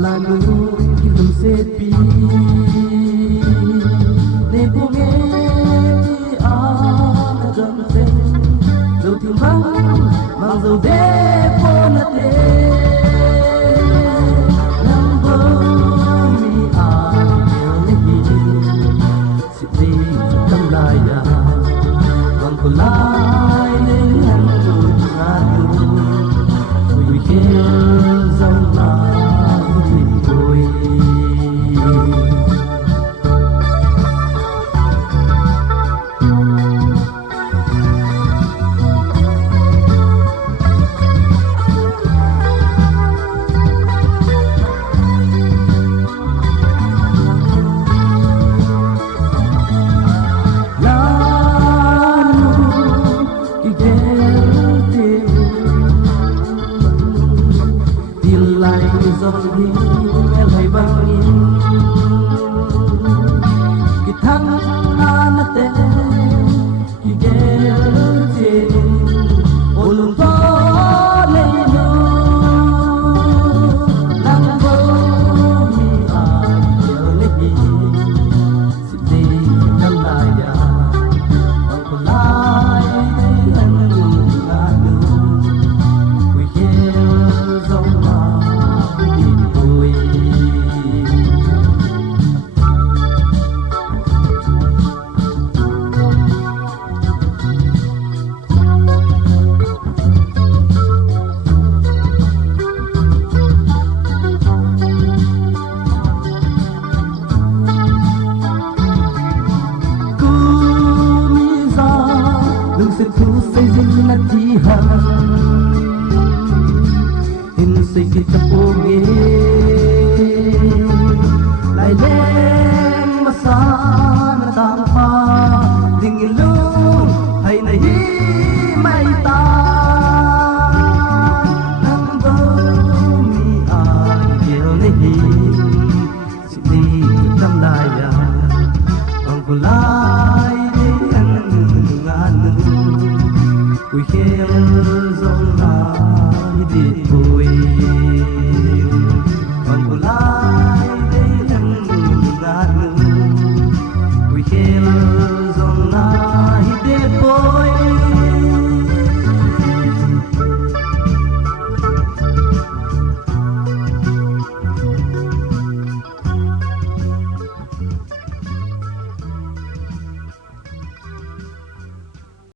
lalu kilum sepi ne bunge a gam te do ti mang zo de pona te number mi a ne hi si te tam la ya mang ko lai ne han do na do we can zong la dòng đi nghe lời vang in cái thăng na tê cái ghé trên ôn